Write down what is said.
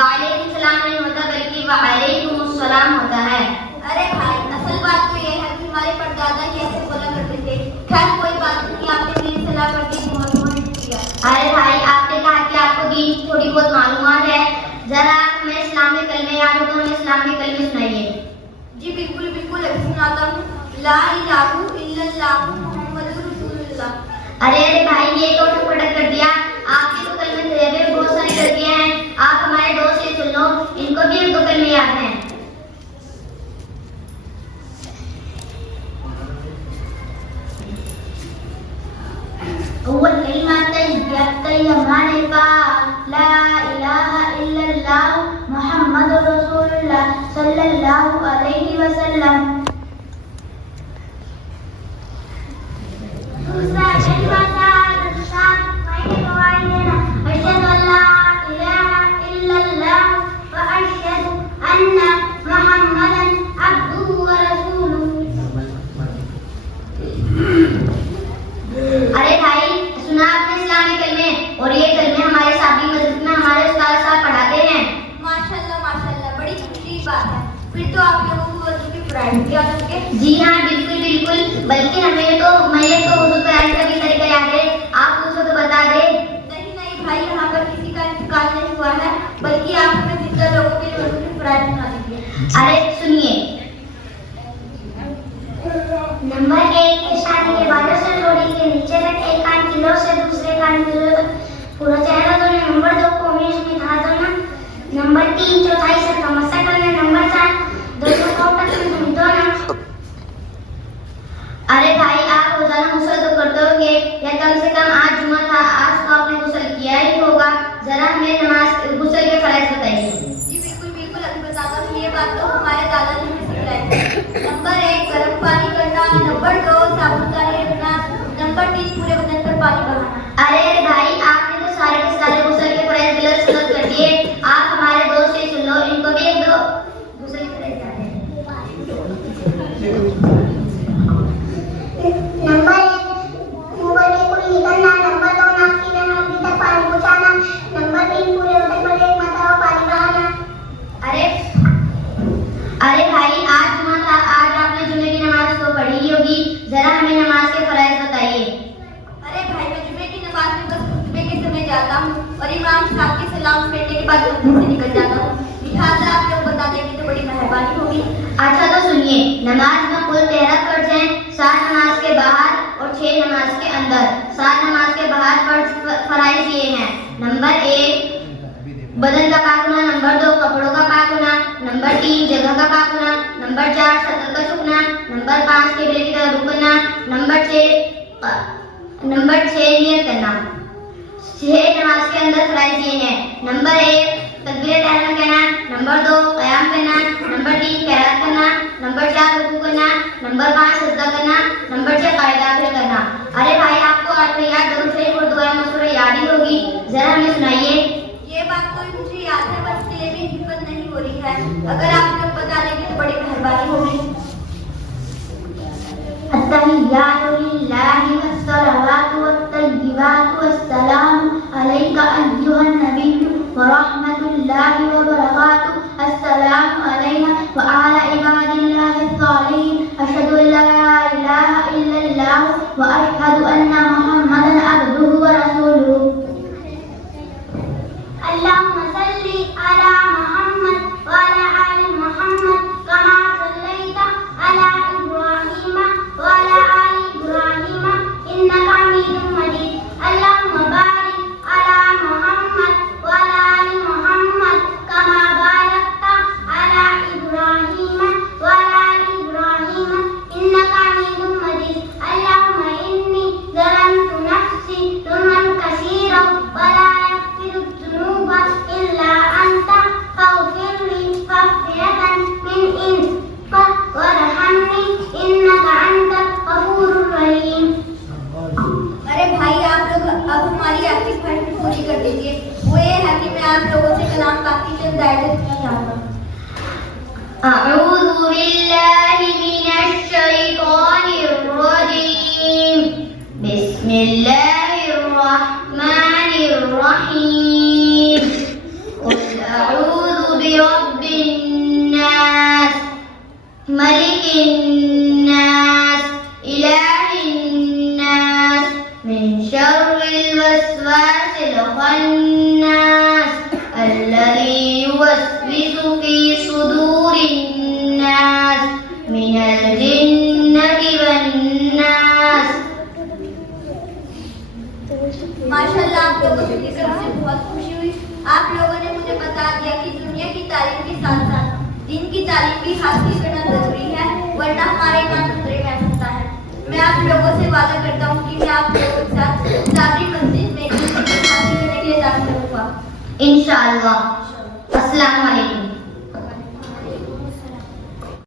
वालेकुम सलाम नहीं होता बल्कि वालेकुम अस्सलाम होता है। अरे भाई, असल बात तो ये है कि हमारे परदादा कैसे बोला करते थे। खैर कोई बात नहीं, आपने मेरी सलाह कर दी, बहुत बहुत शुक्रिया। अरे भाई, आपने कहा कि आपको दीन की थोड़ी बहुत मालूमात है, जरा आप हमें इस्लाम के कलमे याद हो तो हमें इस्लाम के कलमे सुनाइए। जी बिल्कुल बिल्कुल, अभी सुनाता हूँ। ला इलाहा इल्लल्लाहु मुहम्मदुर रसूलुल्लाह। अरे भाई, ये तो फटक कर दिया। आपके तो कलमे तैयबे में बहुत सारी गलतियां हैं। आप हमारे दोस्त से सुन लो, इनको भी एक दो कलमे याद हैं। अव्वल कलिमा मारिफा ला इलाहा इल्लल्लाह मुहम्मदुर रसूलुल्लाह सल्लल्लाहु अलैहि वसल्लम। दूसरा कलिमा अशहदु अल्ला इलाहा इल्लल्लाह व अशहदु अन्ना मुहम्मदन अब्दुहु व रसूलुहु। अरे भाई, सुना आपने इस्लामी कलमे, और ये कलमे हमारे साबी मस्जिद में हमारे उस्ताद साहब पढ़ाते हैं। माशाल्लाह माशाल्लाह, बड़ी खुशी की बात है। फिर तो आप लोगों को वज़ू की पढ़ाई भी याद होंगे। जी हाँ, बिल्कुल बिल्कुल, बल्कि मैं तो वज़ू कराने का भी तरीका याद है। आप पूछो तो बता दे। नहीं नहीं भाई, यहाँ पर किसी का इंतकाल नहीं हुआ है, बल्कि आप हमें जिंदा लोगों के लिए वज़ू की पढ़ाई सुना दीजिए। अरे सुनिए, नंबर 1, शादी के बालों से जोड़ी के नीचे तक एक कान किलो से दूसरे कान किलो तक पूरा चेहरा धोना। नंबर 2, कोहनी में हाथ धोना। नंबर 3, चौथाई से तमस्सा करना। नंबर 4, दोनों को तक में धोना। अरे भाई, आप रोजाना गुस्ल तो करते होंगे, या कम से कम आज जुमा था, आज तो आपने गुस्ल किया ही होगा। जरा हमें नमाज गुस्ल के फराइज बताइए। जी बिल्कुल बिल्कुल, अभी बताता हूँ। ये बात तो हमारे दादाजी ने सिखाई है। नंबर 1, गर्म पानी करना। नंबर 2, साबुन जारी रखना। नंबर 3, पूरे बदन पर पानी बहाना। अरे भाई, आपने तो सारे के सारे गुस्ल के फराइज गलत सुनत कर दिए। आप हमारे दोस्त से सुन लो, इनको भी एक दो गुस्ल के फराइज याद हैं। नंबर 1, मुंह पर बिल्कुल निकलना। नंबर 2, नाक की नली तक पानी पहुंचाना। नंबर 3, पूरे बदन पर एक मरतबा पानी बहाना। अरे भाई, आज जुमा था, आज आपने जुमे की नमाज तो पढ़ी ही होगी। जरा हमें नमाज के फराइज बताइए। अरे भाई, मैं जुमे की नमाज में बस खुतबे के समय जाता हूँ और इमाम साहब के सलाम फेरने के बाद मस्जिद से निकल जाता हूँ। लिहाजा आप लोग बता देंगे तो बड़ी मेहरबानी होगी। अच्छा तो सुनिए, नमाज में कुल 13 फर्ज हैं, 7 नमाज के बाहर और 6 नमाज के अंदर। 7 नमाज के बाहर फराइज ये हैं। नंबर 1, बदन का पाक होना। नंबर 2, कपड़ों का पाक होना। नंबर 3, जगह का पाक होना। नंबर 4, सतर का झुकना। नंबर 5, किबले की तरफ रुकना। नंबर 6, नियत करना। 6 नमाज के अंदर फराइज ये हैं। नंबर 1, तकबीर तहरीम कहना। नंबर 2, क़याम करना। नंबर 3, क़िराअत करना। नंबर 4, रुकू करना। नंबर 5, सजदा करना। नंबर 6, कायदा करना। अरे भाई, आपको याद दरूद शरीफ और दुआ मशहूर याद ही होगी, जरा हमें सुनाइए। ये बात तो मुझे याद है, बस इसके लिए हिम्मत नहीं हो रही है। अगर आप लोग बता देंगे तो बड़ी मेहरबानी होगी। अत्तहिय्यातु लिल्लाहि वस्सलावातु वत्तय्यिबातु वस्सलामु अलैका अय्युहन नबिय्यु व रहमतुल्लाहि व बरकातुहु। अस्सलामु अलैना व अला इबादिल्लाहि स्सालिहीन। अशहदु अल्ला इलाहा इल्लल्लाह व अशहदु अन्ना मुहम्मदन अब्दुहु व रसूलुहु। अल्लाहुम्मा सल्लि अला मुहम्मद व अला आलि मुहम्मद कमा सल्लैता अला इब्राहीम व अला आलि इब्राहीम इन्नका हमीदुम मजीद। अल्लाहुम्मा बारिक अला मुहम्मद व अला आलि मुहम्मद कमा बारकता अला इब्राहीम व अला आलि इब्राहीम इन्नका हमीदुम मजीद। अल्लाहुम्मा इन्नी ज़लमतु नफ्सी ज़ुल्मन कसीरा व ला यग़फिरु ज़ुनूबा इल्ला अंता फ़ग़फ़िरली मग़फ़िरतन मिन इंदिका वरहमनी इन्नका अंतल गफ़ूरुर रहीम। अरे भाई, आप लोग अब हमारी आखिरी ख्वाहिश पूरी कर दीजिए। वो ये है कि मैं आप लोगों से कलाम पाक की हिदायत करना चाहता हूँ। अऊज़ु बिल्लाहि मिनश शैतानिर रजीम। बिस्मिल्लाहिर रहमानिर रहीम। क़ुल अऊज़ु मलिकिन्नास इलाहिन्नास मिन शर्रिल वस्वासिल खन्नास अल्लज़ी युवस्विसु फी सुदूरिन्नास मिनल जिन्नति वन्नास। माशाल्लाह, आप लोगों से सुनकर मुझे बहुत खुशी हुई। आप लोगों ने मुझे बता दिया कि दुनिया की तालीम के साथ साथ दिन की तालीम भी हासिल करना जरूरी है, वरना हमारा ईमान खतरे में आ सकता है। मैं आप लोगों से वादा करता हूँ कि मैं आप लोगों के साथ जाबरी मस्जिद में इल्म हासिल करने के लिए दाखिल होऊंगा। इंशाअल्लाह। अस्सलाम वालेकुम।